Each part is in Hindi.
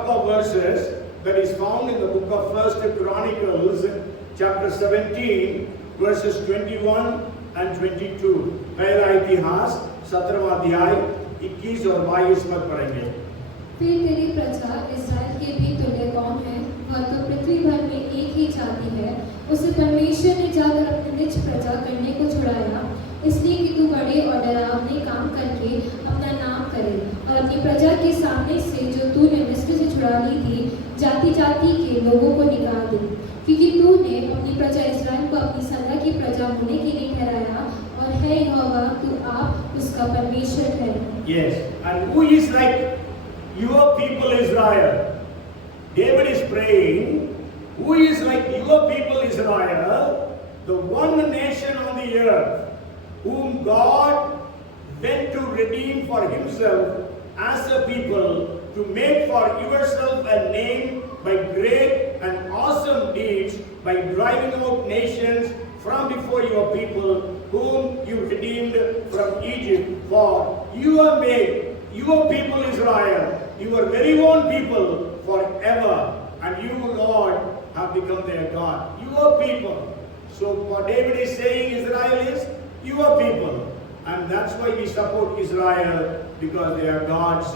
couple of verses that is found in the book of First Chronicles, chapter 17, verses 21 and 22. पहला इतिहास 17वां अध्याय 21 और 22 पद पढ़ेंगे। फिर तेरी प्रजा इस्राएल के भी तुल्य कौन है? वह तो पृथ्वी भर में एक ही जाति है। उसे परमेश्वर ने जाकर अपनी निज प्रजा करने को छुड़ाया, इसलिए कि तू बड़े और डरावने काम करके अपना नाम करे और अपनी प्रजा के सामने से जो तूने मिस्र से छुड़ा ली थी जाति जाति के लोगों को निकाल दे, क्योंकि तूने अपनी प्रजा इस्राएल को अपनी सदा की प्रजा होने के लिए ठहराया और है यहोवा तू आप उसका परमेश्वर है। Yes, and who is like your people Israel? David is praying, who is like your people Israel, the one nation on the earth, whom God went to redeem for himself as a people, to make for yourself a name by great and awesome deeds, by driving out nations from before your people, whom you redeemed from Egypt. For you have made your people Israel, your very own people forever, and you, Lord, have become their God. Your people. So what David is saying, Israel is your people. And that's why we support Israel, because they are God's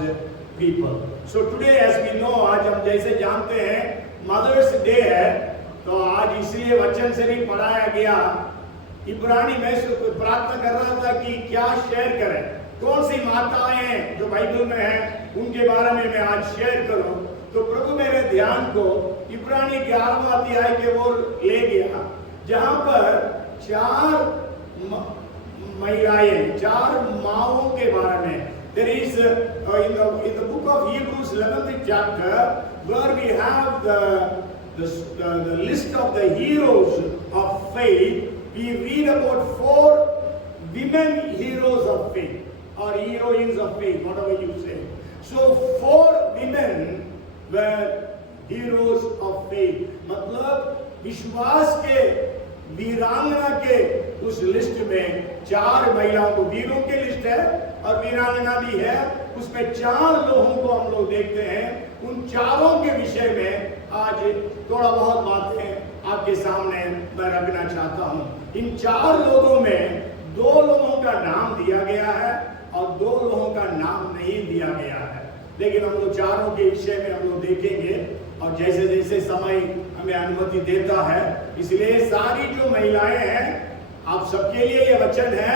people. So today, as we know, आज हम जैसे जानते हैं मदर्स डे है, तो आज इसलिए वचन से भी पढ़ाया गया। इब्रानी में प्रार्थना कर रहा था कि क्या शेयर करें, कौन सी माताएं हैं जो बाइबल में हैं, उनके बारे में मैं आज शेयर करूं। तो प्रभु मेरे ध्यान को इब्रानी 11वां अध्याय के ओर ले गया, जहां पर चार महिलाएं, चार माओं के बारे में। There is in the book of Hebrews 11th chapter, where we have the list of the heroes of faith. We read about 4 women heroes of faith, or heroines of faith, whatever you say. So 4 women were heroes of faith. मतलब विश्वास के वीरांगना के उस लिस्ट में 4 महिलाओं को, वीरों की लिस्ट है और वीरांगना भी है, उसमें 4 लोगों को हम लोग देखते हैं। उन चारों के विषय में आज थोड़ा बहुत बातें आपके सामने मैं रखना चाहता हूं। इन 4 लोगों में 2 लोगों का नाम दिया गया है और 2 लोगों का नाम नहीं दिया गया है, लेकिन हम लोग चारों के विषय में हम लोग देखेंगे, और जैसे जैसे समय हमें अनुमति देता है, इसलिए सारी जो महिलाएं हैं, आप सबके लिए ये वचन है,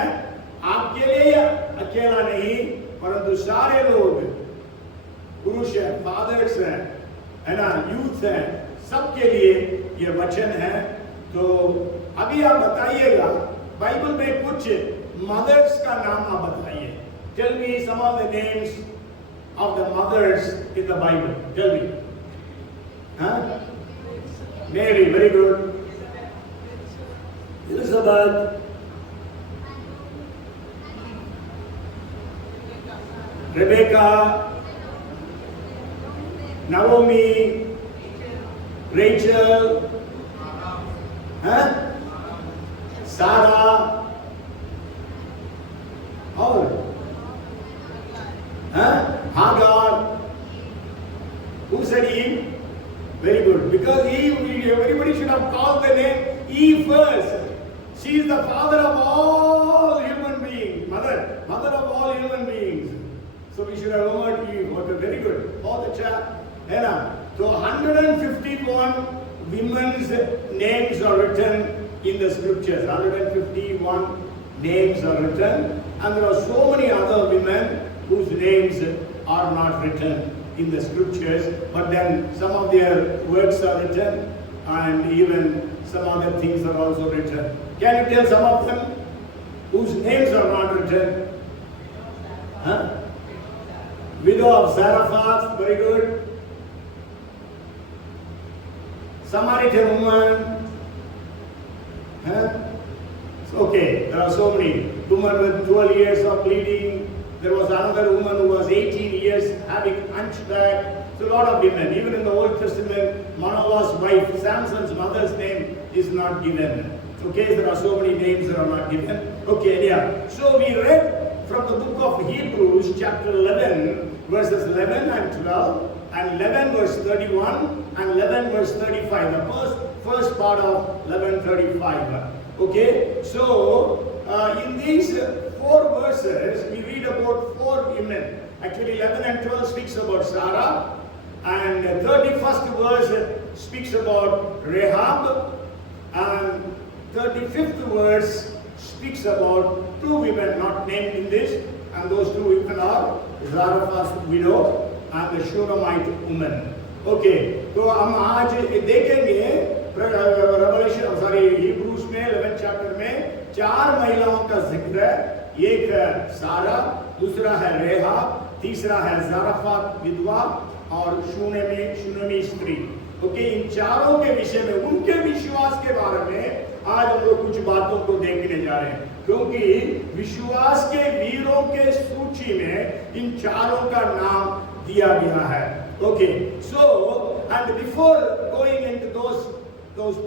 आपके लिए अकेला नहीं, परंतु सारे लोग, पुरुष हैं, फादर्स हैं, है ना, यूथ हैं, सबके लिए ये वचन है। तो अभी आप बताइएगा, बाइबल में कुछ मदर्स का नाम आप बताइए। Tell me some of the names of the mothers in the Bible. Tell me. Huh? Mary, very good. Elizabeth. Rebecca. Naomi. Rachel. Huh? Sarah. और Hagar. Who said Eve? Very good. Because Eve, everybody should have called the name Eve first. She is the father of all human beings. Mother of all human beings. So we should have remembered Eve. Okay, very good. All the chat. So 151 women's names are written in the scriptures. 151 names are written. And there are so many other women whose names are not written in the scriptures, but then some of their works are written, and even some other things are also written. Can you tell some of them whose names are not written? Huh? Widow of Zarephath, very good. Samaritan woman. Huh? Okay, there are so many. Woman with 12 years of bleeding. There was another woman who was 18 years having hunchback. So a lot of women. Even in the Old Testament, Manoah's wife, Samson's mother's name is not given. Okay, there are so many names that are not given. Okay, yeah. So we read from the book of Hebrews, chapter 11, verses 11 and 12, and 11 verse 31 and 11 verse 35. The first part of 11:35. Okay, so in these 4 verses we read about 4 women. Actually 11 and 12 speaks about Sarah, and 31st verse speaks about Rahab, and 35th verse speaks about 2 women not named in this, and those 2 women are Zarephath's widow and the Shunammite woman. Okay, तो हम आज देखेंगे हिब्रूज में 11 चैप्टर में 4 महिलाओं का जिक्र है। एक है सारा, दूसरा है रेहाब, तीसरा है ज़ारफात विधवा और शूनेमी स्त्री। ओके, इन चारों के विषय में, उनके विश्वास के बारे में आज हम लोग कुछ बातों को देखने जा रहे हैं, क्योंकि विश्वास के वीरों के सूची में इन चारों का नाम दिया गया है। Okay, so and before going into those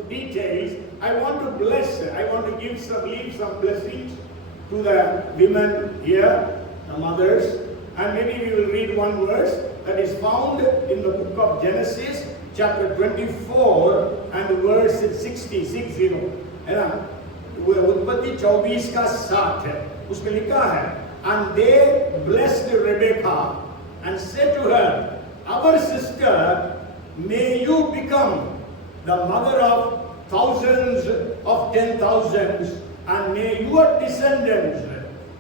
details, I want to leave some blessings to the women here, the mothers, and maybe we will read one verse that is found in the book of Genesis, chapter 24 and verse 60. है ना, उत्पत्ति 24 का 60 है, उसमें लिखा है, and they blessed Rebekah and said to her, our sister, may you become the mother of thousands of 10,000s, and may your descendants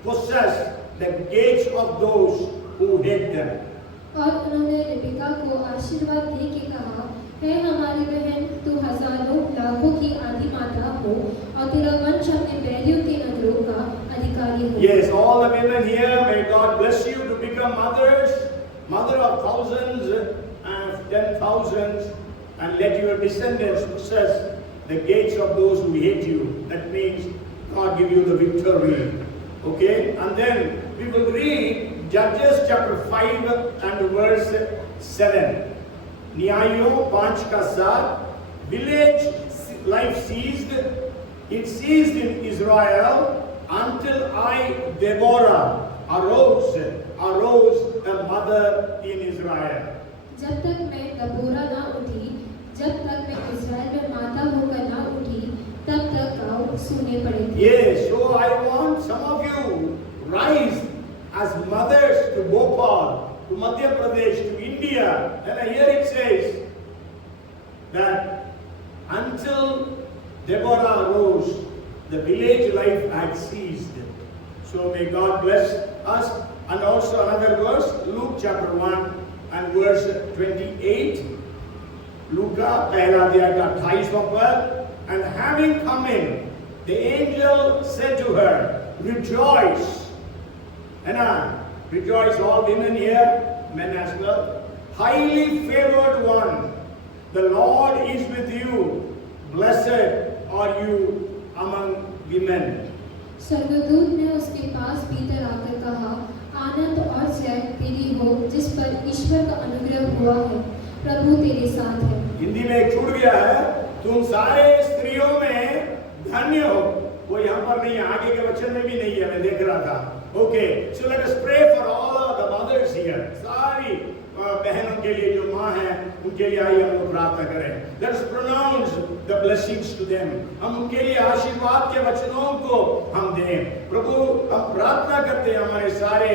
possess the gates of those who hate them. और उन्होंने रिबेका को आशीर्वाद दे के कहा, है हमारी बहन, तू हजारों लाखों की आदि माता हो और तेरा वंश अपने बैरियों के नगरों का अधिकारी हो। Yes, all the women here, may God bless you to become mother of thousands and 10,000s, and let your descendants possess the gates of those who hate you. That means God give you the victory. Okay, and then we will read Judges chapter 5 and verse 7. न्यायों 5 का 7, village life ceased. It ceased in Israel until I, Deborah, arose a mother in Israel. जब तक मैं दबोरा ना उठी, जब तक मैं इस्राएल में माता होकर ना उठी, तब तक गाँव सूने पड़े थे। Yes, so I want some of you rise as mothers to Bhopal, to Madhya Pradesh, to India. And here it says that until Deborah arose, the village life had ceased. So may God bless us. And also another verse, Luke chapter 1 and verse 28. Luca, पहला अध्याय का 28वां पद. And having come in, the angel said to her, rejoice. And rejoice, all women here, men as well. Highly favored one, the Lord is with you. Blessed are you among women. स्वर्गदूत ने उसके पास भीतर आकर कहा, आनंद और जय तेरी हो जिस पर ईश्वर का अनुग्रह हुआ है, प्रभु तेरे साथ है। हिंदी में एक छूट गया है, तुम सारे स्त्रियों में धन्य हो। वो यहाँ पर नहीं है, आगे के वचन में भी नहीं है, मैं देख रहा था। Okay, so let us pray for all of the mothers here. सारी बहनों के लिए जो माँ हैं, उनके लिए आइए हम लोग प्रार्थना करें. Let us pronounce the blessings to them. हम उनके लिए आशीर्वाद के वचनों को हम दें. प्रभु, हम प्रार्थना करते हैं हमारे सारे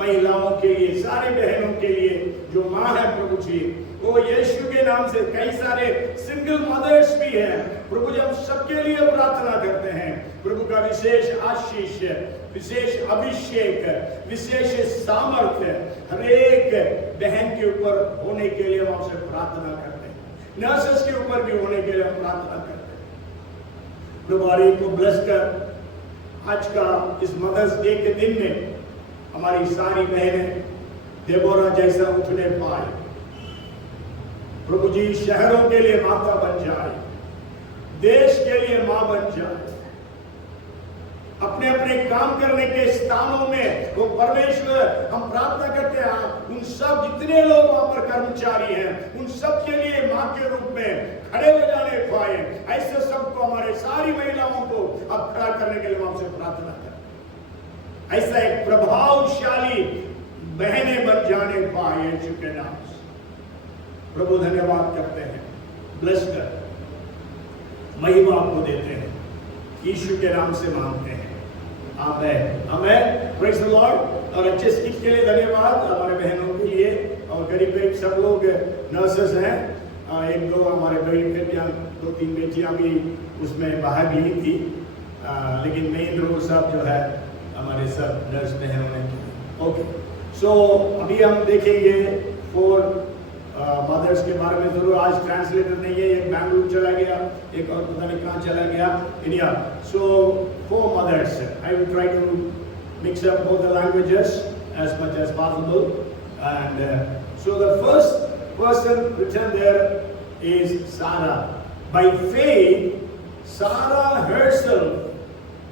महिलाओं के लिए, सारे बहनों के लिए जो माँ है प्रभु जी, वो यीशु के नाम से कई सारे सिंगल मदर्स भी हैं. प्रभु जी, हम सबके लिए प्रार्थना करते हैं. प्रभु का विशेष आशीष, विशेष अभिषेक, विशेष सामर्थ्य हर एक बहन के ऊपर होने के लिए हम आपसे प्रार्थना करते हैं. नर्सेस के ऊपर भी होने के लिए हम प्रार्थना करते हैं. प्रभु हर को ब्लेस कर आज का इस मदर्स डे के दिन में हमारी सारी बहनें देबोरा जैसा उठने पाए. प्रभु जी, शहरों के लिए माता बन जाए, देश के लिए मां बन जाए, अपने अपने काम करने के स्थानों में वो परमेश्वर, हम प्रार्थना करते हैं उन सब जितने लोग वहां पर कर्मचारी हैं, उन सब के लिए मां के रूप में खड़े हो जाने पाए. ऐसे सबको, हमारे सारी महिलाओं को अब खड़ा करने के लिए हम आपसे प्रार्थना करते हैं. ऐसा एक प्रभावशाली बहनें बन जाने पाए यीशु के नाम से. प्रभु धन्यवाद करते हैं, ब्लेस कर, महिमा आपको देते हैं, यीशु के नाम से मांगते हैं, आमेन आमेन, प्रेज द लॉर्ड। और अच्छे स्पीच के लिए धन्यवाद हमारे बहनों के लिए, और करीब करीब सब लोग नर्सेस हैं, एक दो हमारे बड़ी बेटियां, 2-3 बेटियां भी उसमें भाग ली थी, लेकिन मेन रोल सब जो है हमारे सब नर्स बहनों ने की। ओके, सो अभी हम देखेंगे 4 मदर्स के बारे में। जरूर आज ट्रांसलेटर नहीं है, एक बैंगलोर चला गया, एक और पता नहीं कहाँ चला गया, India. So 4 mothers, I will try to mix up both the languages as much as possible, and so the first person written there is Sarah. By faith Sarah herself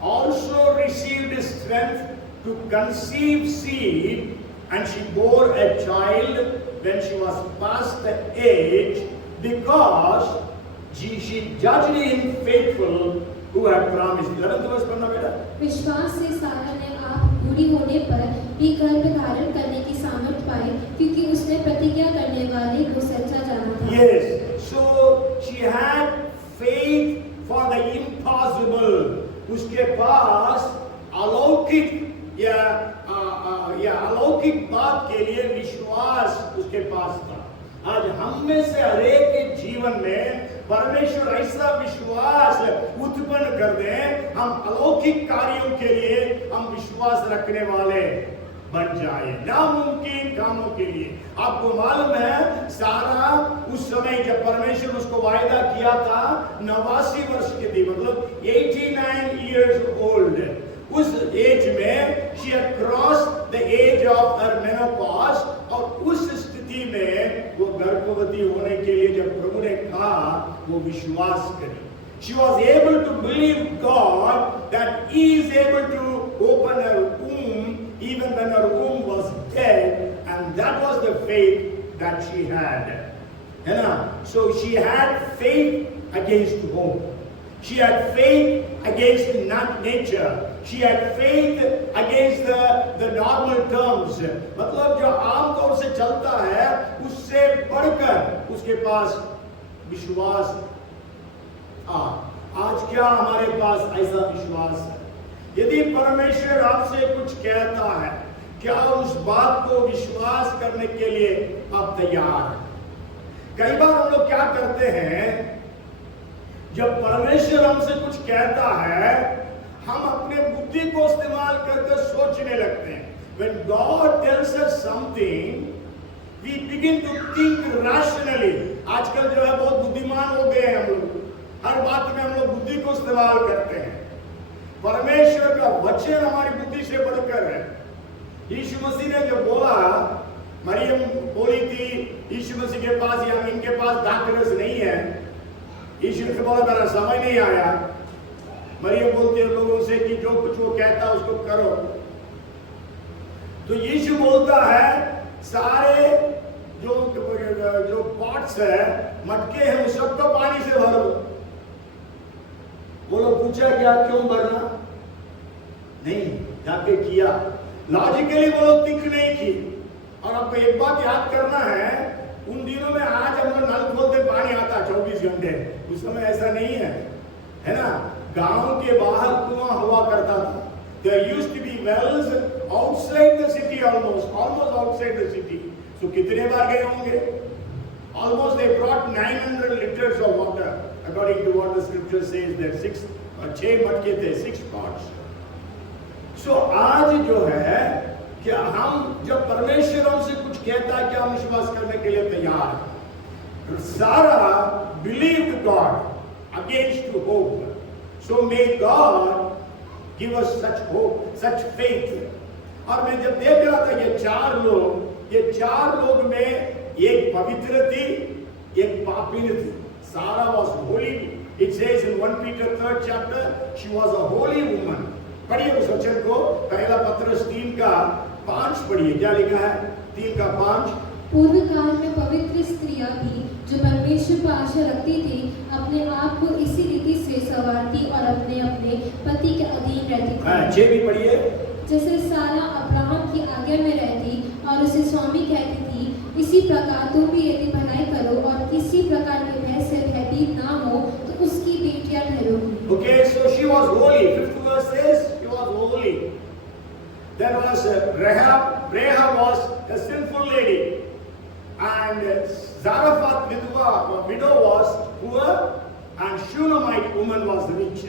also received strength to conceive seed, and she bore a child when she was past the age, because she judged him faithful who had promised. 11th verse पढ़ना बेटा। विश्वास से सारा ने आप बूढ़ी होने पर भी गर्भ धारण करने की सामर्थ पाई, क्योंकि उसने प्रतिज्ञा करने वाले को सच्चा जाना था। Yes, so she had faith for the impossible. उसके पास अलौकिक या अलौकिक बात के लिए विश्वास उसके पास था। आज हम में से हर एक के जीवन में परमेश्वर ऐसा विश्वास उत्पन्न कर दे, हम अलौकिक कार्यों के लिए हम विश्वास रखने वाले बन जाए, नामुमकिन कामों के लिए। आपको मालूम है सारा उस समय जब परमेश्वर उसको वायदा किया था, 89 वर्ष की थी, मतलब 89 years old। उस एज में she had crossed the age of her menopause, और उस स्थिति में वो गर्भवती होने के लिए जब प्रभु ने कहा, वो विश्वास करी। She was able to believe God that He is able to open her womb even when her womb was dead, and that was the faith that she had. है ना? So she had faith against hope. She had faith against nature. She had faith against the normal terms. मतलब जो आम तौर से चलता है उससे बढ़कर उसके पास विश्वास। आज क्या हमारे पास ऐसा विश्वास है? यदि परमेश्वर आपसे कुछ कहता है, क्या उस बात को विश्वास करने के लिए आप तैयार हैं? कई बार हम लोग क्या करते हैं, जब परमेश्वर हमसे कुछ कहता है, हम अपने बुद्धि को इस्तेमाल करके सोचने लगते हैं। When God tells us something, we begin to think rationally. आजकल जो है बहुत बुद्धिमान हो गए हैं हम लोग, हर बात में हम लोग बुद्धि को इस्तेमाल करते हैं। परमेश्वर का वचन हमारी बुद्धि से बढ़कर है। यीशु मसीह ने जो बोला, मरियम बोली थी यीशु मसीह के पास, या इनके पास डॉक्टर्स नहीं है। यीशु ने बोला मेरा समय नहीं आया। मरियम बोलती है लोगों से कि जो कुछ वो कहता उसको करो। तो यीशु बोलता है सारे जो पॉट्स है, मटके हैं, उस सबको पानी से भर दो। वो लोग पूछा क्या, क्यों भरना? नहीं, जाके किया। लॉजिकली वो लोग थिंक नहीं की। और आपको एक बात याद करना है, उन दिनों में आज हम लोग नल खोलते पानी आता 24 घंटे, उस समय ऐसा नहीं है ना? गांव के बाहर कुआं हुआ करता था। There used to be wells outside the city, almost outside the city. So कितने बार गए होंगे? Almost they brought 900 liters of water, according to what the scripture says there. 6 मटके थे, 6 pots. So आज जो है, क्या हम जब परमेश्वर हमसे कुछ कहता है, क्या हम विश्वास करने के लिए तैयार हैं? सारा believed God against hope. So may God give us such hope, such faith. और मैं जब देख रहा था ये चार लोग में एक पवित्र थी, एक पापिन थी। सारा was holy. It says in 1 Peter 3rd chapter, she was a holy woman. पढ़िए उस वचन को, पहला पत्रस 3:5 पढ़िए, क्या लिखा है? 3:5। पूर्व काल में पवित्र स्त्रियां भी जो परमेश्वर पर आशा रखती थी, अपने आप को इसी रीति से संवारती और अपने अपने पति के अधीन रहती थी। 6 भी पढ़िए। जैसे सारा अब्राहम की आज्ञा में रहती और उसे स्वामी कहती थी, इसी प्रकार तुम भी यदि भलाई करो was holy. 5th verse says she was holy. There was Rahab. Rahab was a sinful lady. And Zarephath widow was poor and Shunammite woman was rich.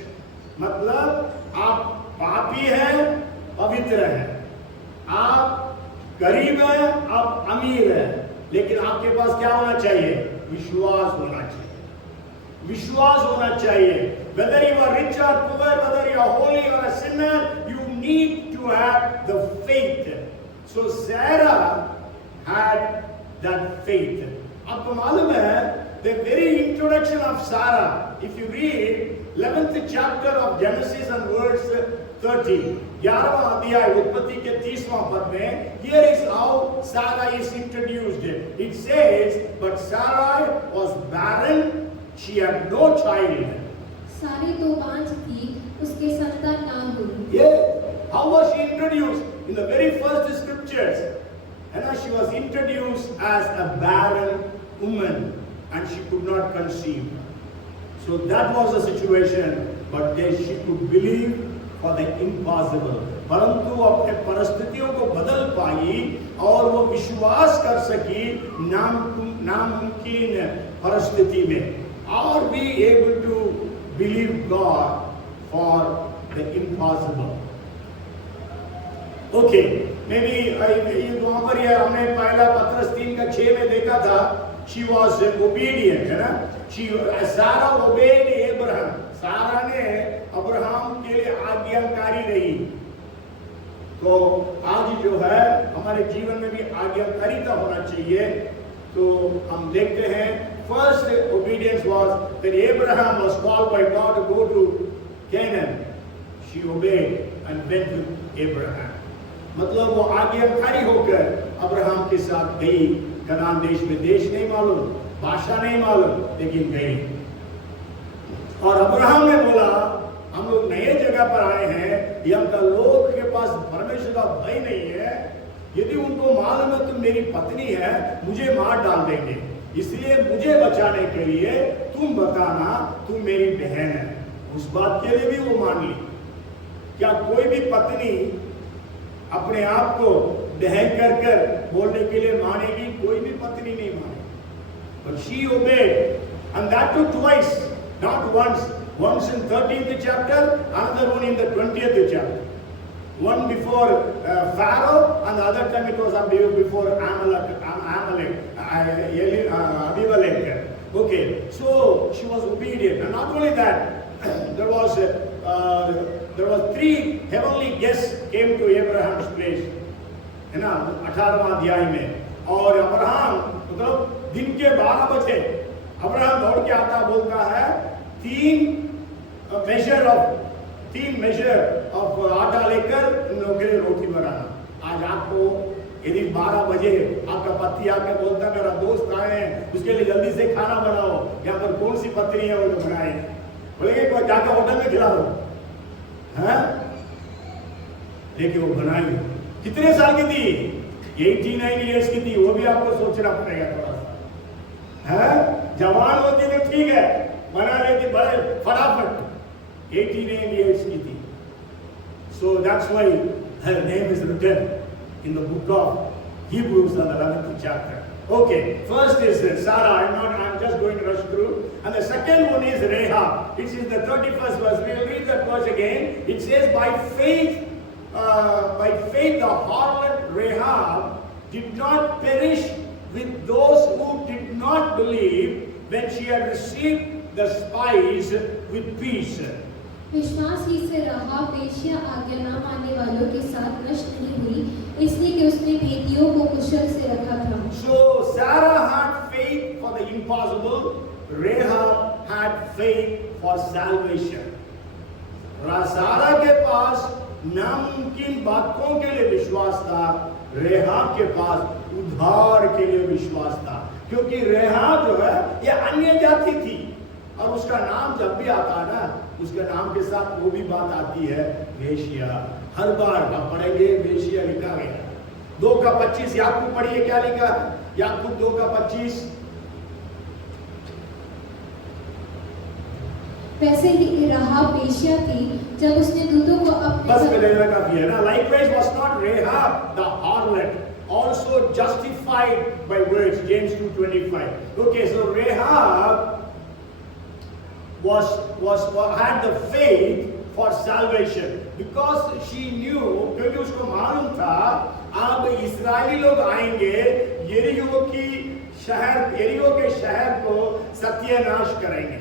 मतलब आप पापी हैं, पवित्र हैं, आप गरीब हैं, आप अमीर हैं, लेकिन आपके पास क्या होना चाहिए? विश्वास होना चाहिए। विश्वास होना चाहिए। Whether you are rich or poor, whether you are holy or a sinner, you need to have the faith. So Sarah had that faith. आपको मालूम है, the very introduction of Sarah, if you read 11th chapter of Genesis and verse 13, 11वां अध्याय उत्पत्ति के 30वां पद में, here is how Sarah is introduced. It says, but Sarah was barren, she had no child. सारी तो बांझ थी, उसके संतान ना हुई। Yeah, how was she introduced? In the very first scriptures, and she was introduced as a barren woman, and she could not conceive. So that was the situation, but then she could believe for the impossible. परंतु अपने परिस्थितियों को बदल पाई और वो विश्वास कर सकी नामुमकिन परिस्थिति में. Are we able to believe God for the impossible? Okay, maybe वहाँ पर ये हमने पहला पत्रस 3:6 में देखा था. She was obedient, है ना? Sarah obeyed Abraham. सारा ने अब्राहम के लिए आज्ञाकारी रही. तो आज जो है हमारे जीवन में भी आज्ञाकारिता होना चाहिए. तो हम देखते हैं first obedience was that Abraham was called by God to go to Canaan. She obeyed and went with Abraham. मतलब वो आज्ञाकारी होकर अब्राहम के साथ गई. कनान देश में देश नहीं मालूम, भाषा नहीं मालूम, लेकिन गई. और अब्राहम ने बोला हम लोग नए जगह पर आए हैं, यहाँ का लोग के पास परमेश्वर का भय नहीं है. यदि उनको मालूम है तुम मेरी पत्नी है, मुझे मार डाल देंगे. इसलिए मुझे बचाने के लिए तुम बताना तुम मेरी बहन है. उस बात के लिए भी वो मान ली. क्या कोई भी पत्नी अपने आप को बहन कर बोलने के लिए मानेगी? कोई भी पत्नी नहीं मानेगी. But she obeyed, and that too twice, not once. Once in 13th chapter, another one in the 20th chapter. One before Pharaoh, and the other time it was before Abimelech. Okay, so she was obedient, and not only that, there was 3 heavenly guests came to Abraham's place. है ना, 18वां अध्याय में. और अब्राहम मतलब दिन के 12 बजे अब्राहम दौड़ के आता, बोलता है 3 मेजर ऑफ आटा लेकर उन के लिए रोटी बनाना. आज आपको यदि 12 बजे आपका पति आकर बोलता है मेरा दोस्त आए हैं, उसके लिए जल्दी से खाना बनाओ, यहाँ पर कौन सी पत्नी है वो तो बनाए, बोलेंगे जाकर होटल में खिला दो. हाँ, लेकिन वो बनाई. कितने साल की थी? 89 इयर्स की थी. वो भी आपको सोचना पड़ेगा थोड़ा सा. है जवान होती तो ठीक है, बना लेती बड़े फटाफट. 89 इयर्स की थी. So that's why her name is written in the book of Hebrews in the 11th chapter. Okay, first is Sarah. I'm just going to rush through. And the second one is Rahab. It is the 31st verse. We will read that verse again. It says, by faith the harlot Rahab did not perish with those who did not believe when she had received the spies with peace. विश्वास ही से राहाब वेश्या आज्ञा न मानने वालों के साथ नष्ट नहीं हुई, इसलिए कि उसने भेदियों को कुशल से रखा था. So Sarah had faith for the impossible. Rahab had faith for salvation. सारा के पास नामुमकिन बातों के लिए विश्वास था, रेहाब के पास उद्धार के लिए विश्वास था. क्योंकि रेहाब जो है ये अन्य जाति थी, और उसका नाम जब भी आता है ना, उसके नाम के साथ वो भी बात आती है वेश्या. हर बार हम पढ़ेंगे वेश्या लिखा गया. 2:25 याकूब पढ़िए क्या लिखा. याकूब 2:25. वैसे ही राहाब वेश्या थी जब उसने दूतों को अपने बस मिलेगा काफी है ना. Likewise was not Rahab the harlot also justified by words? James 2:25. Okay, so Rahab had the faith for salvation because she knew, क्योंकि उसको मालूम था अब इस्राएली लोग आएंगे यरीहो के शहर को सत्यानाश करेंगे,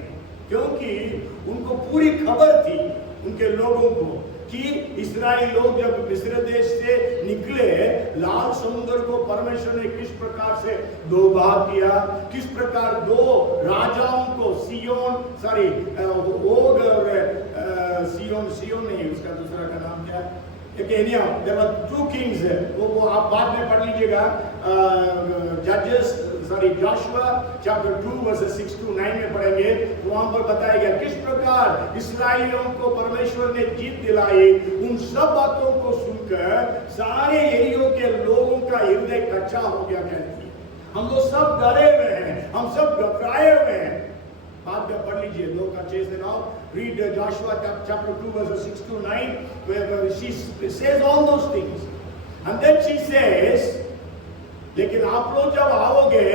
क्योंकि उनको पूरी खबर थी उनके लोगों को कि इस्राएली लोग जब मिस्र देश से निकले, लाल समुद्र को परमेश्वर ने किस प्रकार से दो भाग किया, किस प्रकार दो राजाओं को ओग और सियोन नहीं, उसका दूसरा का नाम क्या है, there were two kings. वो आप बाद में पढ़ लीजिएगा, Joshua chapter 2 verses 6 to 9 में पढ़ेंगे. वहां पर बताया गया किस प्रकार इस्राएलियों को परमेश्वर ने जीत दिलाई. उन सब बातों को सुनकर सारे यरीहो के लोगों का हृदय कच्चा हो गया. कहती है हम लोग सब डरे हुए हैं, हम सब घबराए हुए हैं. बाद में पढ़ लीजिए, लोग का चेस now read Joshua chapter 2 verses 6 to 9 where she says all those things, and then she says, लेकिन आप लोग जब आओगे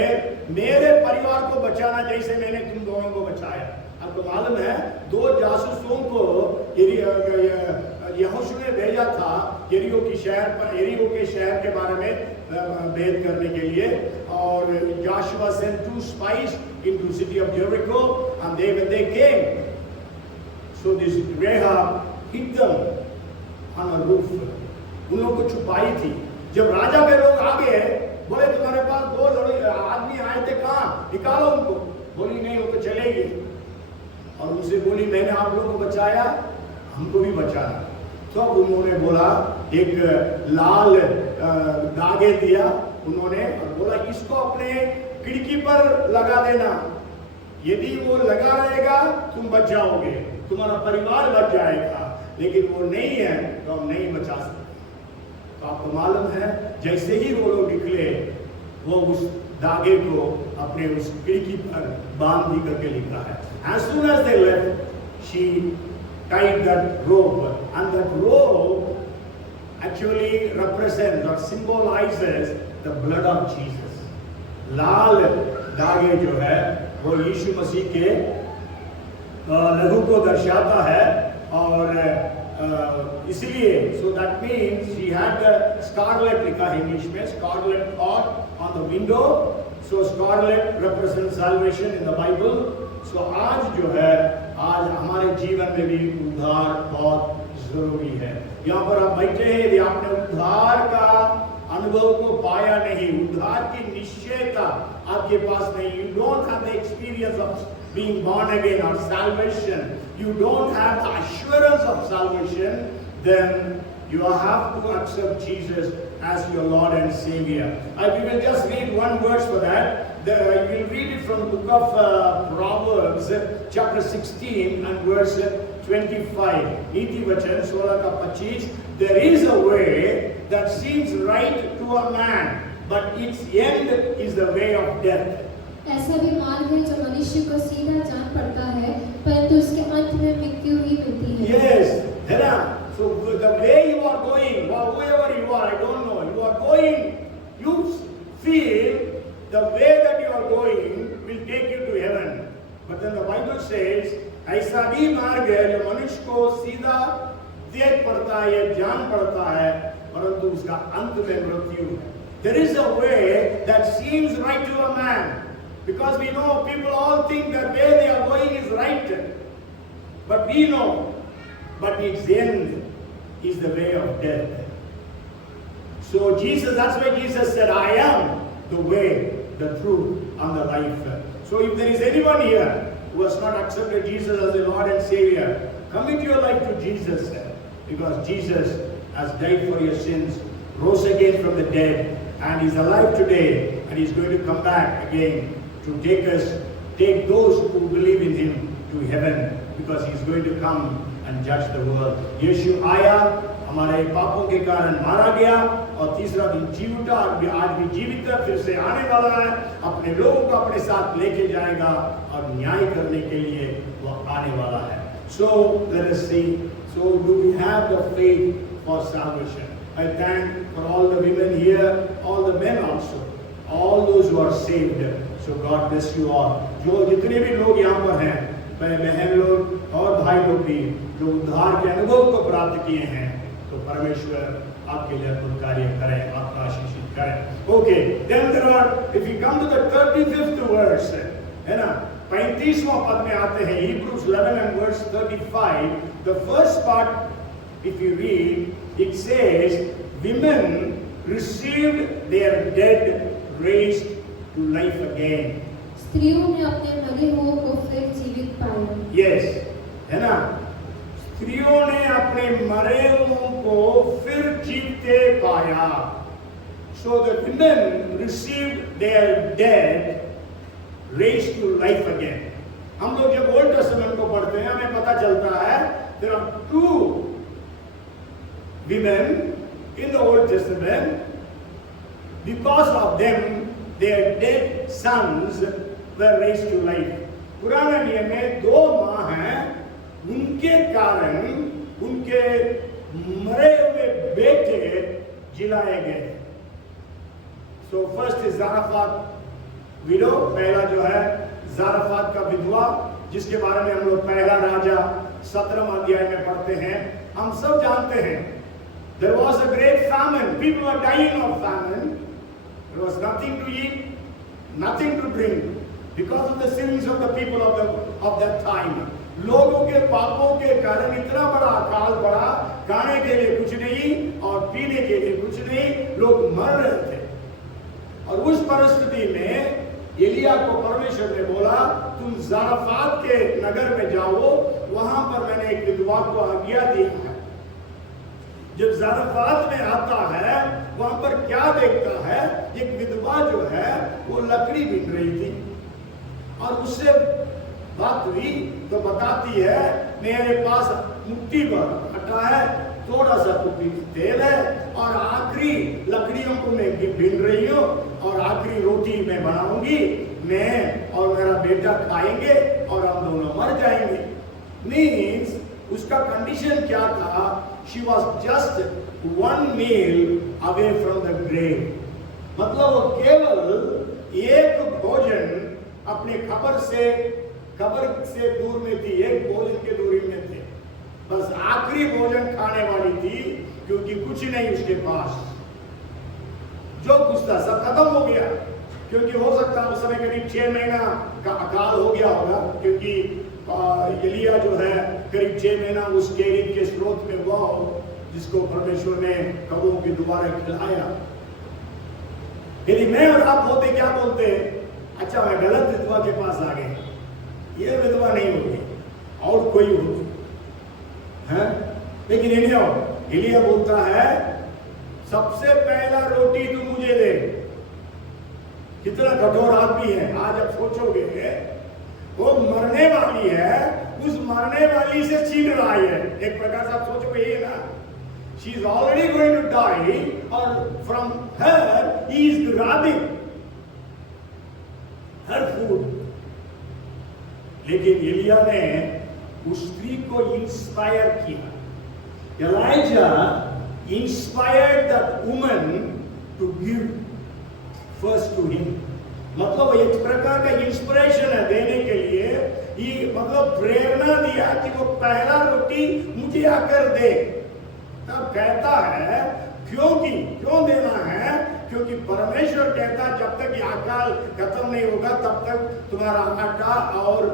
मेरे परिवार को बचाना जैसे मैंने तुम दोनों को बचाया. आपको मालूम है दो जासूसों को यहोशू ने भेजा था यरीहो के शहर के बारे में भेद करने के लिए, और Joshua sent two spies into city of Jericho, and when they came, so this Rahab hid them on a roof. उन लोगों को छुपाई थी. जब राजा के लोग आ गए, बोले तुम्हारे पास दो आदमी आए थे, कहाँ, निकालो उनको. बोली नहीं, वो तो चले गए. और उनसे बोली मैंने आप लोगों को बचाया, हमको भी बचाना. तो उन्होंने बोला एक लाल धागे दिया उन्होंने, और बोला इसको अपने खिड़की पर लगा देना, यदि वो लगा रहेगा तुम बच जाओगे, तुम्हारा परिवार बच जाएगा, लेकिन वो नहीं है तो हम नहीं बचा सकते. तो आपको मालूम है जैसे ही वो लोग निकले, वो उस धागे को अपने उस खिड़की पर बांध दी करके लिखा है. As soon as they left, she tied that rope, and that rope actually represents or symbolizes the blood of Jesus. लाल धागे जो है वो यीशु मसीह के लहू को दर्शाता है, और इसलिए so that means she had the scarlet लिखा है इंग्लिश में, scarlet on the window, so scarlet represents salvation in the Bible. So आज जो है, आज हमारे जीवन में भी उद्धार बहुत जरूरी है. यहाँ पर आप बैठे हैं, यदि आपने उद्धार का अनुभव को पाया नहीं, उद्धार की निश्चयता आपके पास नहीं, you don't have the experience of being born again or salvation, you don't have the assurance of salvation, then you have to accept Jesus as your Lord and Savior. We will just read one verse for that. We will read it from the book of Proverbs, chapter 16 and verse 25. नीति वचन 16 का 25. There is a way that seems right to a man, but its end is the way of death. ऐसा भी मार्ग है जो मनुष्य को सीधा जान पड़ता है, परंतु उसके अंत में मृत्यु ही मिलती है. Yes, है ना? So the way you are going, or whoever you are, I don't know, you are going, you feel the way that you are going will take you to heaven. But then the Bible says, ऐसा भी मार्ग है जो मनुष्य को सीधा देख पड़ता है, जान पड़ता है, परंतु उसका अंत में मृत्यु है. There is a way that seems right to a man, because we know people all think that way they are going is right, but we know, but its end is the way of death. So Jesus, that's why Jesus said, I am the way, the truth, and the life. So if there is anyone here who has not accepted Jesus as the Lord and Savior, commit your life to Jesus, because Jesus has died for your sins, rose again from the dead, and is alive today, and He's going to come back again to take those who believe in Him to heaven, because He's going to come and judge the world. यीशु आया, हमारे पापों के कारण मारा गया, और तीसरा दिन जी उठा, और आज भी जीवित है, फिर से आने वाला है, अपने लोगों को अपने साथ लेके जाएगा, और न्याय करने के लिए वो आने आने वाला है. So let us see. So do we have the faith for salvation? I thank for all the women here, all the men also, all those who are saved. So God bless you all. जो जितने भी लोग यहाँ पर हैं, बहन लोग और भाई लोग भी जो उद्धार के अनुभव को प्राप्त किए हैं, तो परमेश्वर आपके लिए अद्भुत कार्य करें, आपका आशीषित करें. Okay, then there are, if you come to the 35th verse, है ना, 35वां पद में आते हैं, Hebrews 11 and verse 35. The first part, if you read, it says, women received their dead raised to life again. स्त्रियों ने अपने मरे हुओं को फिर जीवित पाया. Yes, है ना, स्त्रियों ने अपने मरे हुओं को फिर जीते पाया. So the women received their dead raised to life again. हम लोग जब ओल्ड टेस्टामेंट को पढ़ते हैं हमें पता चलता है there are two women in the Old Testament. Because of them their dead sons were raised to life. पुराने नियम में दो माँ हैं, उनके कारण उनके मरे हुए बेटे जिलाए गए. So first is Zarephath widow, पहला जो है ज़ारफात का विधवा, जिसके बारे में हम लोग पहला राजा 17 अध्याय में पढ़ते हैं. हम सब जानते हैं there was a great famine, people were dying of famine, there was nothing to eat, nothing to drink because of the sins of the people of that time. लोगों के पापों के कारण इतना बड़ा अकाल पड़ा, खाने के लिए कुछ नहीं और पीने के लिए कुछ नहीं, लोग मर रहे थे. और उस परिस्थिति में एलिया को परमेश्वर ने बोला, तुम ज़ारफात के नगर में जाओ, वहां पर मैंने एक विधवा को आज्ञा दी है. जब ज़ारफात में आता है, वहां पर क्या देखता है, एक विधवा जो है वो लकड़ी बीन रही थी और उससे बात हुई तो बताती है, मेरे पास मुट्ठी भर आटा है, थोड़ा सा कुपी तेल है और आखिरी लकड़ियों को मैं बीन रही हूँ और आखिरी रोटी मैं बनाऊंगी, मैं और मेरा बेटा खाएंगे और हम दोनों मर जाएंगे. मीन्स उसका कंडीशन क्या था, she was just one meal away from the grave. मतलब वो केवल एक भोजन अपने कब्र से दूर में थी, एक भोजन के दूरी में थे, बस आखिरी भोजन खाने वाली थी, क्योंकि कुछ नहीं उसके पास. जो कुछ था सब खत्म हो गया, क्योंकि हो सकता है उस समय करीब 6 महीना का अकाल हो गया होगा, क्योंकि एलिया जो है करीब 6 महीना उस केरीब के स्रोत में हुआ हो, जिसको परमेश्वर ने कबों के द्वारा खिलाया. यदि मैं और आप होते क्या बोलते, अच्छा मैं गलत विधवा के पास आ गए, ये विधवा नहीं होगी और कोई होगी है. लेकिन एलिया बोलता है, सबसे पहला रोटी तू मुझे दे. कितना कठोर आदमी है. आज आप सोचोगे वो मरने वाली है, उस मरने वाली से छीन रहा है. एक प्रकार से आप सोचोगे ये ना, she is already going to die और from her he is grabbing her food. लेकिन एलिया ने उस स्त्री को इंस्पायर किया. Elijah inspired that woman to give first to him. मतलब एक प्रकार का इंस्पिरेशन है देने के लिए, ये मतलब प्रेरणा दिया कि वो पहला रोटी मुझे आकर दे. तब कहता है क्यों देना है, क्योंकि परमेश्वर कहता जब तक ये अकाल खत्म नहीं होगा तब तक तुम्हारा आटा और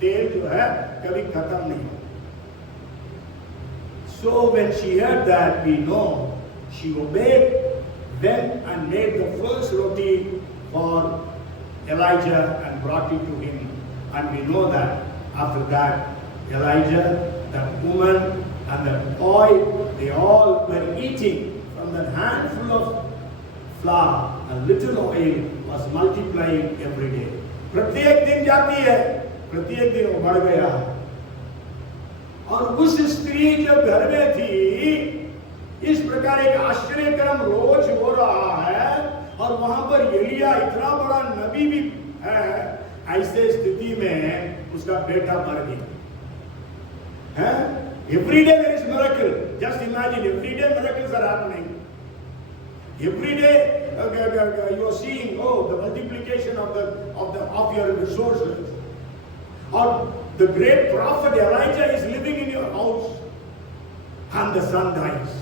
तेल जो है कभी खत्म नहीं होगा. So when she heard that, we know she obeyed, went and made the first roti for Elijah and brought it to him. And we know that after that, Elijah, that woman and the boy, they all were eating from that handful of flour, and little oil was multiplying every day. प्रत्येक दिन जाती है, प्रत्येक दिन वो बढ़ गया. और उस स्त्री जब घर में थी, इस प्रकार एक आश्चर्यक्रम रोज हो रहा है और वहां पर एलिया इतना बड़ा नबी भी है, ऐसे स्थिति में उसका बेटा मर गया. Every day there is miracle. Just imagine, every day miracles are happening. Every day you are seeing, the multiplication of your resources. Or the great prophet Elijah is living in your house and the son dies.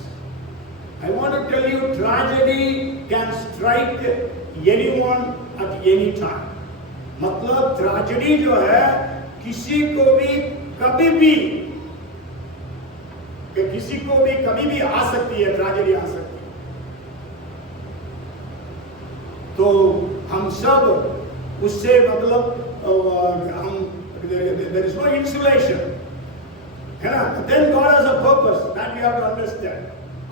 I want to tell you, tragedy can strike anyone at any time. मतलब tragedy जो है किसी को भी कभी भी आ सकती है, ट्रेजेडी आ सकती है। तो हम सब उससे there is no insulation, है ना? Then God has a purpose that we have to understand.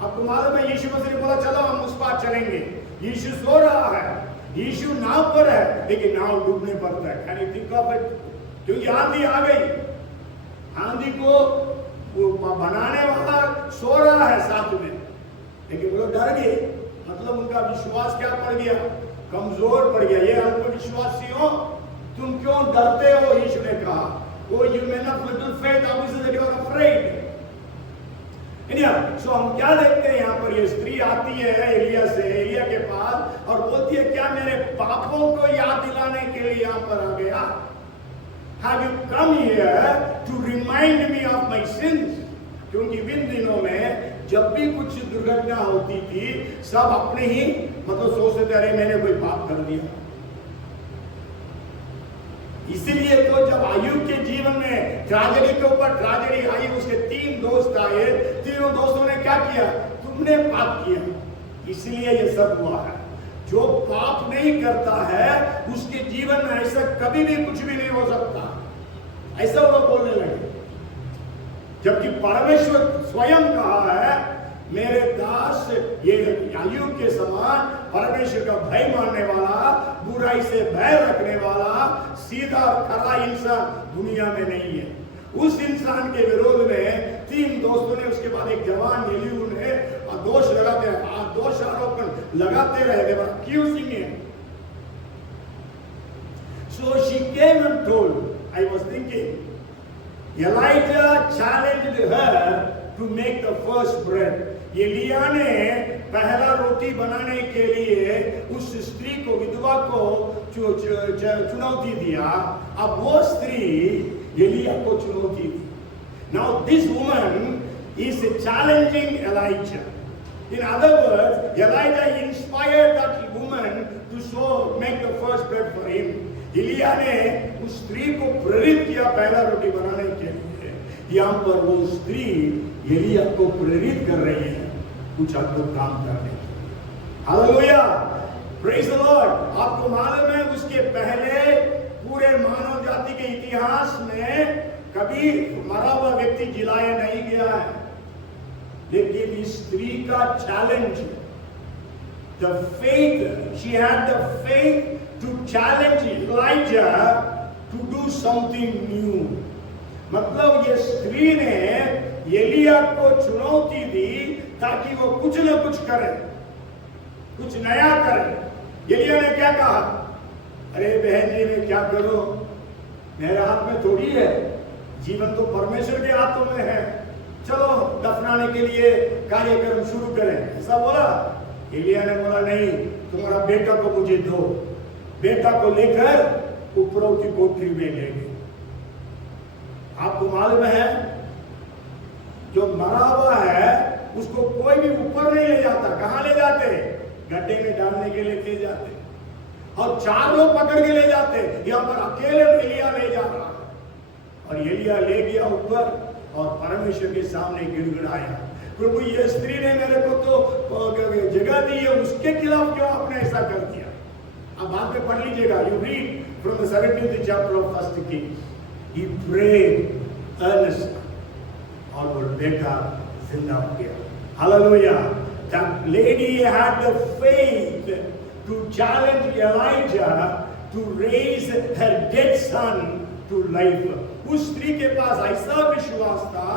आपको मालूम है, यीशु मसीह ने बोला चलो हम उस पार चलेंगे। यीशु सो रहा है, यीशु नाव पर है, लेकिन नाव डूबने पड़ता है। Can you think of it? क्योंकि आंधी आ गई, आंधी को बनाने वाला सो रहा है साथ में, लेकिन वो डर गए। मतलब उनका विश्वास क्या पड़ गया? कमजोर पड़ गया। ये अल्पविश्वासी हो, तुम क्यों डरते हो? यीशु ने कहा, "Oh, you men of little faith, obviously that you are afraid." सो हम क्या देखते हैं यहाँ पर? ये स्त्री आती है एलिया के पास और बोलती है, क्या मेरे पापों को याद दिलाने के लिए यहाँ पर आ गया? Have you come here to remind me of my sins? क्योंकि इन दिनों में जब भी कुछ दुर्घटना होती थी, सब अपने ही सोचते थे, अरे मैंने कोई पाप कर दिया। इसीलिए तो जब आयुब के जीवन में ट्रेजेडी के ऊपर ट्रेजेडी आई, उसके 3 दोस्त आए, तीनों दोस्तों ने क्या किया? तुमने पाप किया, इसलिए ये सब हुआ है। जो पाप नहीं करता है उसके जीवन में ऐसा कभी भी कुछ भी नहीं हो सकता, ऐसा वो लोग बोलने लगे। जबकि परमेश्वर स्वयं कहा है, मेरे दास ये आयुब के समान परमेश्वर का भय मानने वाला, बुराई से भय रखने वाला, सीधा खरा इंसान दुनिया में नहीं है। उस इंसान के विरोध में 3 दोस्तों ने, उसके बाद एक जवान एलियू ने दोष आरोपण लगाते रहे। They were accusing him. So she came and told, I was thinking, Elijah challenged her to make the first bread. Elia ने पहला रोटी बनाने के लिए उस स्त्री को, विधवा को चुनौती दिया। अब वो स्त्री एलिया को चुनौती दी। Now this woman is challenging Elijah. In other words, Elijah inspired that woman to make the first bread for him. Elia ने उस स्त्री को प्रेरित किया पहला रोटी बनाने के लिए। यहाँ पर वो स्त्री एलिया को प्रेरित कर रही है कुछ अद्भुत काम करने के लिए। Hallelujah, praise the Lord. आपको मालूम है, उसके पहले पूरे मानव जाति के इतिहास में कभी मरा हुआ व्यक्ति जिलाया नहीं गया है, लेकिन इस स्त्री का challenge, the faith, she had the faith to challenge Elijah to do something new. मतलब ये स्त्री ने एलिया को चुनौती दी ताकि वो कुछ न कुछ करे, कुछ नया करे। एलिया ने क्या कहा? अरे बहन जी, मैं क्या करूं, मेरे हाथ में थोड़ी है, जीवन तो परमेश्वर के हाथों में है, चलो दफनाने के लिए कार्यक्रम शुरू करें, ऐसा बोला। एलिया ने बोला, नहीं, तुम्हारा बेटा को मुझे दो, बेटा को लेकर ऊपरों की कोठरी में ले गए। आपको मालूम है, जो मरा हुआ है उसको कोई भी ऊपर नहीं ले जाता। कहां ले जाते? गड्ढे में डालने के लिए ले जाते, और 4 लोग पकड़ के ले जाते। यहां पर अकेले एलिया ले जा रहा है, और एलिया ले गया ऊपर और परमेश्वर के सामने गिड़गिड़ाया, प्रभु ये स्त्री ने मेरे को तो जगह दी है, उसके खिलाफ क्यों आपने ऐसा कर दिया? अब बाद में पढ़ लीजिएगा, you read from the 17th chapter of 1 Kings. He prayed earnestly और वो बेटा जिंदा हो गया। Hallelujah. That lady had the faith to challenge Elijah to raise her dead son to life. उस स्त्री के पास ऐसा विश्वास था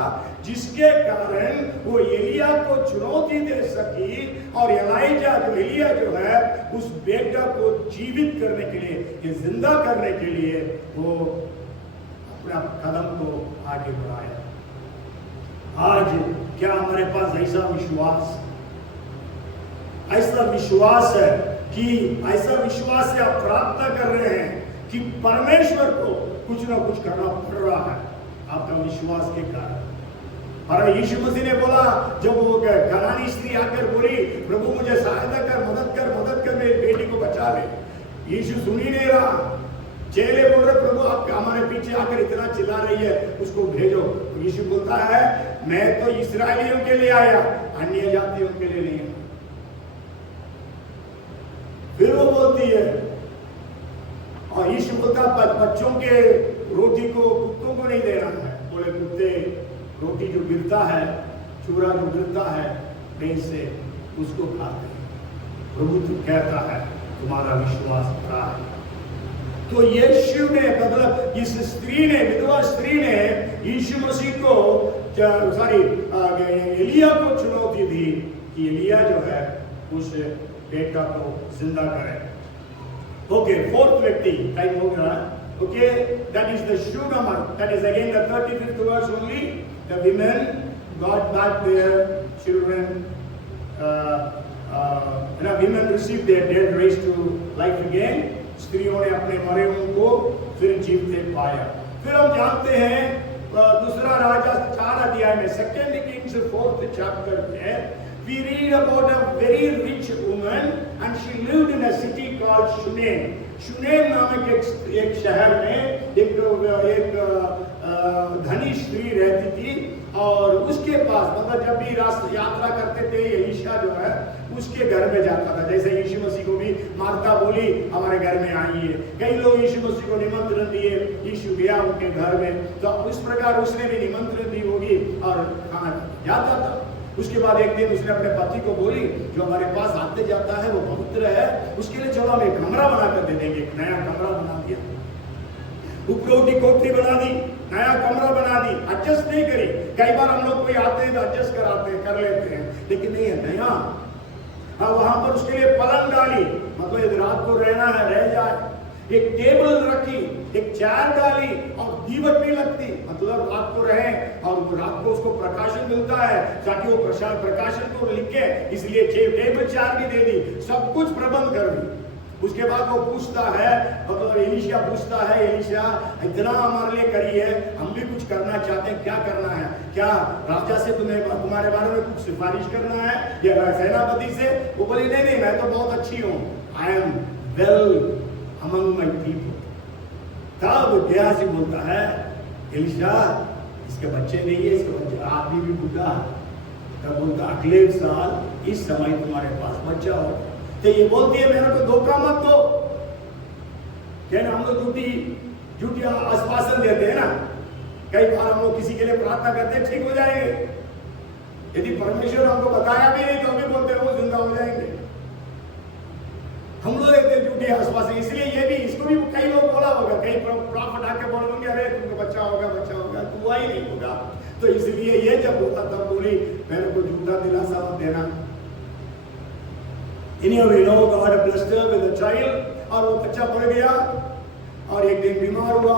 जिसके कारण वो एलिया को चुनौती दे सकी, और एलिया जो है उस बेटा को जीवित करने के लिए, जिंदा करने के लिए वो अपना कदम को आगे बढ़ाया। आज क्या हमारे पास ऐसा विश्वास है कि ऐसा विश्वास से आप प्रार्थना कर रहे हैं कि परमेश्वर को कुछ ना कुछ करना पड़ रहा है आपका विश्वास के कारण। और यीशु मसीह ने बोला, जब वो कनानी स्त्री आकर बोली, प्रभु मुझे सहायता कर, मदद कर मेरी बेटी को बचा ले। यीशु सुन ही नहीं रहा। चेले बोल रहे, प्रभु आप हमारे पीछे आकर इतना चिल्ला रही है, उसको भेजो। यीशु बोलता है, मैं तो इस्राएलियों के लिए आया, अन्य जातियों के लिए नहीं। फिर वो बोलती है, और यीशु बोलता, बच्चों के रोटी को कुत्तों को नहीं देना है। बोले, कुत्ते रोटी जो गिरता है, चूरा जो गिरता है मेज से, उसको खाते हैं। प्रभु तो कहता है तुम्हारा विश्वास बड़ा है। तो यीशु ने, मतलब इस स्त्री ने, विधवा स्त्री ने यीशु मसीह को, एलिया को चुनौती दी कि एलिया जो है उस बेटा को जिंदा करे। ओके, फोर्थ व्यक्ति, टाइम हो गया। ओके, दैट इज द शूनामर, that is again the 35th verse only. The women got back their children. Women received their dead raised to life again. स्त्रियों ने अपने मरे हुओं को फिर जीवते पाया। फिर हम जानते हैं दूसरा राजा 4 अध्याय में, 2 Kings 4th chapter में, we read about a very rich woman and she lived in a city called Shunem. Shunem नामक एक शहर में एक धनी स्त्री रहती थी, और उसके पास, मतलब जब भी यात्रा करते थे एलीशा जो है उसके घर में जाता था। जैसे यीशु मसीह को भी मार्था बोली, हमारे घर में आइए। कई लोग यीशु मसीह को निमंत्रण दिए, यीशु गया उनके घर में, तो उस प्रकार उसने भी निमंत्रण दी होगी और खाना जाता था। उसके बाद एक दिन उसने अपने पति को बोली, जो हमारे पास आते जाता है वो पवित्र है, उसके लिए चलो हम एक कमरा बना कर दे देंगे। एक नया कमरा बना दिया, ऊपर की कोठरी बना दी, नया कमरा बना दी, एडजस्ट नहीं करी। कई बार हम लोग कोई आते हैं तो एडजस्ट कर लेते हैं, लेकिन नहीं है नया। वहां पर उसके लिए पलंग डाली, मतलब रात को रहना है रह जाए। एक टेबल रखी, एक चेयर डाली, और दीवट भी लगती, मतलब रात को रहे, और रात को उसको प्रकाशन मिलता है ताकि वो प्रकाशन को लिखे, इसलिए टेबल चेयर भी दे दी, सब कुछ प्रबंध कर दी। उसके बाद वो पूछता है, मतलब एलीशा पूछता है, एलीशा इतना हमारे लिए करी है, हम भी कुछ करना चाहते हैं, क्या करना है? क्या राजा से तुम्हारे बारे में कुछ सिफारिश करना है या सेनापति से? वो बोली नहीं, मैं तो बहुत अच्छी हूँ, I am well among my people. तब गेहाजी बोलता है, एलीशा इसके बच्चे नहीं है, इसके बच्चे आदमी भी बूढ़ा। तब बोलता, अगले साल इस समय तुम्हारे पास बच्चा हो। तो ये बोलती है, मेरे को धोखा मत दो। क्या हम लोग झूठी आश्वासन देते हैं ना, कई बार हम लोग किसी के लिए प्रार्थना करते हैं, ठीक हो जाएंगे। यदि परमेश्वर हमको बताया भी नहीं तो हम भी बोलते हैं वो जिंदा हो जाएंगे। हम लोग देते झूठी आश्वासन। इसलिए ये भी, इसको भी कई लोग बोला होगा, कई प्रॉफिट आके बोल देंगे, अरे तुमको बच्चा होगा, तो हुआ ही नहीं होगा। तो इसलिए ये जब होता तब बोली, मेरे को झूठा दिलासा मत देना। Anyhow, we know God blessed her with a child, और वो बच्चा बढ़ गया, और एक दिन बीमार हुआ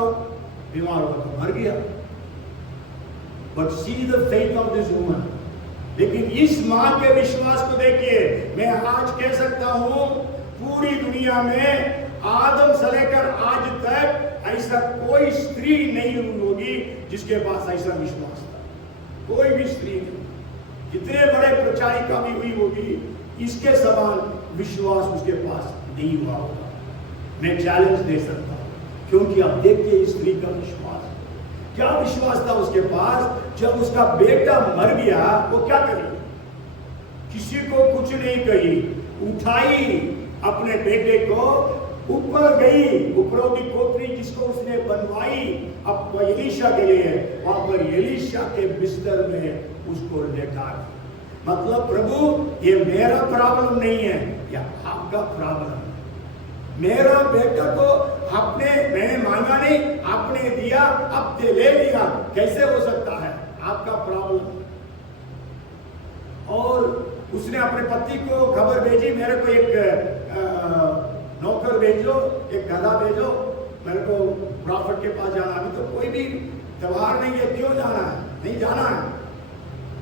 तो मर गया। But see the faith of this woman. लेकिन इस मां के विश्वास को देखिए। मैं आज कह सकता हूं, पूरी दुनिया में आदम से लेकर आज तक ऐसा कोई स्त्री नहीं हुई होगी जिसके पास ऐसा विश्वास था। कोई भी स्त्री नहीं, कितने बड़े प्रचारिका का भी हुई होगी, इसके समान विश्वास उसके पास नहीं हुआ होगा। मैं चैलेंज दे सकता हूं, क्योंकि अब देखिए इस स्त्री का विश्वास, क्या विश्वास था उसके पास। जब उसका बेटा मर गया, वो क्या करी? किसी को कुछ नहीं कही, उठाई अपने बेटे को, ऊपर गई, ऊपरों की कोठरी जिसको उसने बनवाई अब एलीशा के लिए, वहां पर एलीशा के बिस्तर में उसको लेटा। मतलब प्रभु, ये मेरा प्रॉब्लम नहीं है, या आपका प्रॉब्लम। मेरा बेटा को मैंने मांगा नहीं, आपने दिया, अब ले लिया, कैसे हो सकता है? आपका प्रॉब्लम। और उसने अपने पति को खबर भेजी, मेरे को एक नौकर भेजो, एक गधा भेजो, मेरे को प्रॉफिट के पास जाना। अभी तो कोई भी त्योहार नहीं है, क्यों जाना है? नहीं जाना है।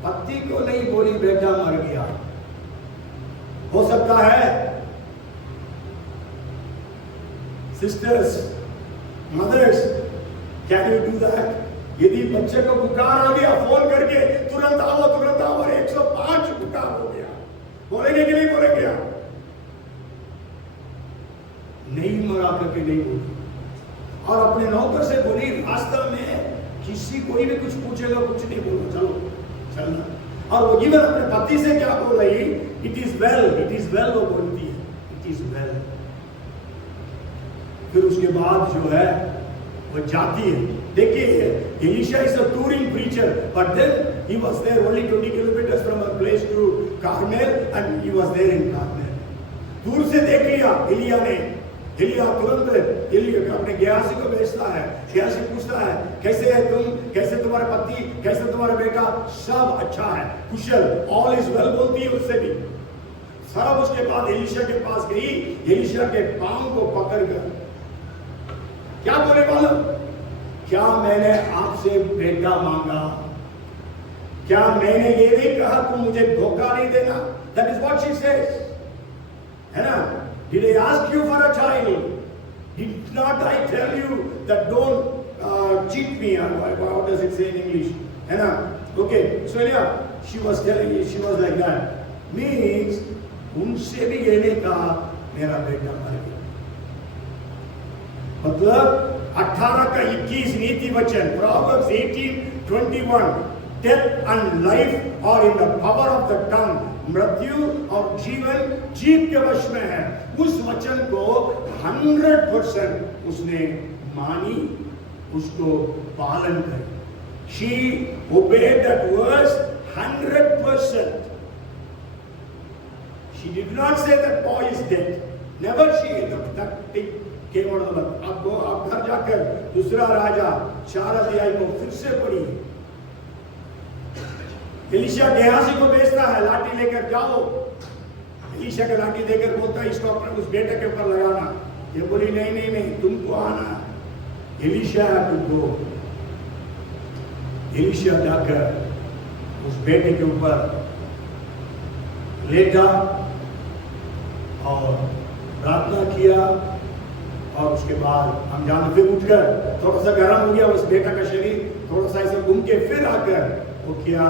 पति को नहीं बोली बेटा मर गया। हो सकता है sisters, mothers, can you do that? यदि बच्चे को बुखार आ गया, फोन करके तुरंत आओ 105 बुखार हो गया, बोलेंगे कि नहीं बोलेंगे? नहीं मरा करके नहीं बोली। और अपने नौकर से बोली रास्ता में किसी कोई भी कुछ पूछेगा कुछ नहीं बोलो, चलो चलना। और वो जीवन अपने पति से क्या बोल रही? इट इज वेल वो बोलती है, इट इज वेल। फिर उसके बाद जो है वो जाती है। देखिए, Elisha is a touring preacher, but then he was there only 20 kilometres from a place to Carmel and he was there in Carmel. दूर से देख लिया एलिया ने। एलिया तुरंत एलिया अपने गेहाजी को भेजता है। गेहाजी पूछता है कैसे है तुम, कैसे तुम्हारे पति, कैसे तुम्हारा बेटा? सब अच्छा है, कुशल, ऑल इज वेल बोलती है उससे भी। सब उसके बाद एलिशा के पास गई, एलिशा के पांव को पकड़कर क्या बोले मालूम? क्या मैंने आपसे बेटा मांगा? क्या मैंने ये नहीं कहा तुम मुझे धोखा नहीं देना? That is what she says, है ना? Did I ask you for a child? Did not I tell you that don't cheat me? How does it say in English? है ना? Okay, so yeah, she was like that. Means उनसे भी ये नहीं कहा मेरा बेटा मर गया। मतलब 18 का 21 नीति वचन, Proverbs 18:21, death and life are in the power of the tongue. मृत्यु और जीवन जीभ के वश में है। उस वचन को 100% उसने मानी, उसको पालन करी। She obeyed that verse 100%. She did not say that boy is dead. Never she that thing came out of the mouth. अब घर जाकर दूसरा राजा 4 अध्याय को फिर से पढ़िए। एलिशा गेहाजी को भेजता है, लाठी लेकर जाओ। एलिशा का लाठी देकर बोलता है इसको अपने उस बेटे के ऊपर लगाना। ये बोली नहीं तुमको आना। Elisha to go. एलिशा जाकर उस बेटे के ऊपर लेटा और प्रार्थना किया। और उसके बाद हम जानते फिर उठकर थोड़ा सा गर्म हो गया उस बेटा का शरीर, थोड़ा सा ऐसे घूम के फिर आकर वो किया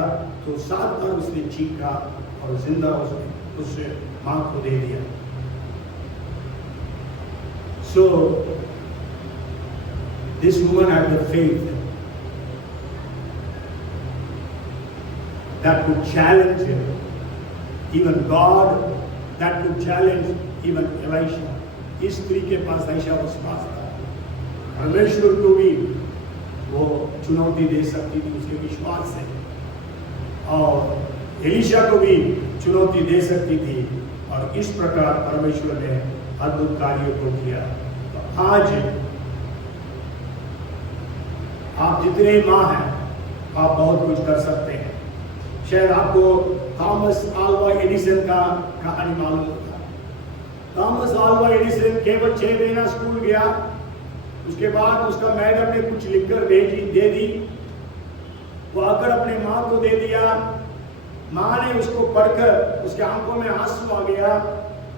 तो 7 बार उसने चीखा और जिंदा उस मां को दे दिया। So this woman had the faith that could challenge even God, that could challenge even Elisha. इस स्त्री के पास ऐसा विश्वास था, परमेश्वर को भी वो चुनौती दे सकती थी उसके विश्वास से, और एलिशा को भी चुनौती दे सकती थी। और इस प्रकार परमेश्वर ने अद्भुत कार्यों को किया। तो आज आप जितने माँ हैं आप बहुत कुछ कर सकते हैं। शायद आपको थॉमस अल्वा एडिसन का कहानी मालूम होगा। थॉमस अल्वा एडिसन केवल 6 महीना स्कूल गया, उसके बाद उसका मैडम ने कुछ लिखकर दे दी। वो आकर अपने माँ को दे दिया। माँ ने उसको पढ़कर उसके आंखों में आंसू आ गया।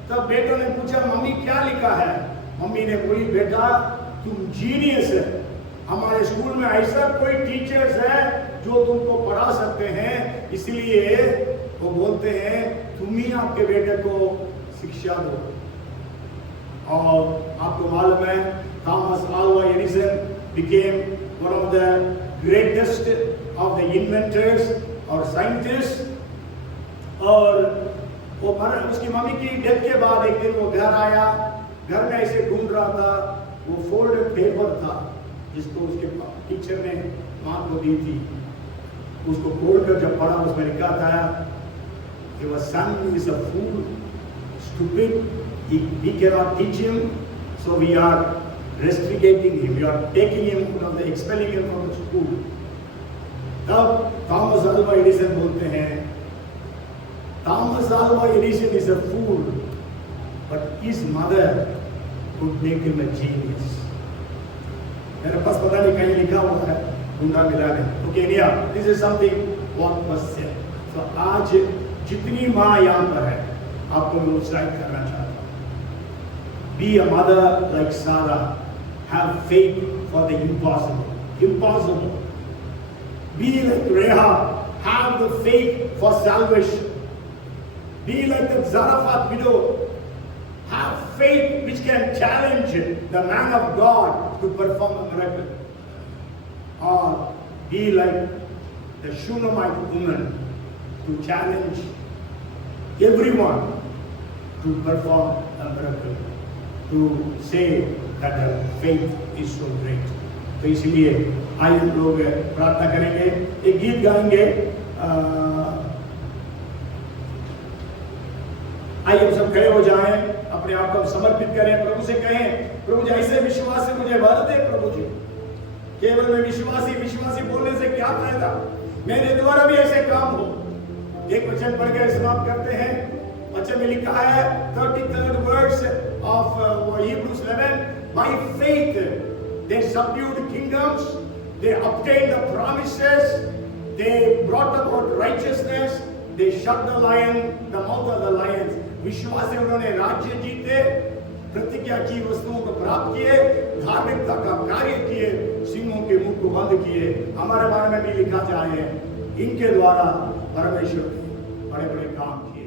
तब बेटों ने पूछा मम्मी क्या लिखा है? मम्मी ने बोली बेटा तुम जीनियस है, हमारे स्कूल में ऐसा कोई टीचर्स है जो तुमको पढ़ा सकते हैं, इसलिए वो बोलते हैं तुम ही आपके बेटे को शिक्षा दो। और आपको मालूम है Thomas Alva Edison became one of the greatest of the inventors और साइंटिस्ट। और वो उसकी मम्मी की डेथ के बाद एक दिन वो घर आया, घर में ऐसे ढूंढ रहा था, वो फोल्डेड पेपर था जिसको उसके टीचर ने माँ को दी थी। उसको खोलकर जब पढ़ा उसमें लिखा था your son is a fool, stupid, we cannot teach him, so we are restricting him, we are taking him from the expelling him from the school. तब थॉमस अल्वा एडिसन बोलते हैं Thomas Alva Edison is a fool, but his mother could make him a genius. मेरे पास पता नहीं कहीं लिखा हुआ है, ढूंढा मिला नहीं। Okay, yeah, this is something what was said. तो आज जितनी माँ यहाँ पर है आपको मैं उत्साहित करना चाहता हूँ। Be a mother like Sarah, have faith for the impossible. Be like Rahab, have the faith for salvation. Be like the Zarephath widow. Have faith which can challenge the man of God to perform a miracle. Or be like the Shunammite woman to challenge everyone to perform a miracle, to say that the faith is so great. तो इसलिए आइए हम लोग प्रार्थना करेंगे, एक गीत गाएंगे। आइए हम सब खड़े हो जाएं, अपने आप को समर्पित करें, प्रभु से कहें, प्रभु जी ऐसे विश्वास से मुझे भर दे प्रभु जी। केवल मैं विश्वासी बोलने से क्या फायदा, मेरे द्वारा भी ऐसे काम हो। एक वचन पढ़ के समाप्त करते हैं। वचन में लिखा है 33rd verse of Hebrews 11, by faith they subdued kingdoms, they obtained the promises, they brought about righteousness, they shut the mouth of the lions. विश्वास से उन्होंने राज्य जीते, प्रतिज्ञा की वस्तुओं को प्राप्त किए, धार्मिकता का कार्य किए, सिंहों के मुंह को बंद किए। हमारे बारे में भी लिखा जाए, इनके द्वारा परमेश्वर ने बड़े बड़े काम किए।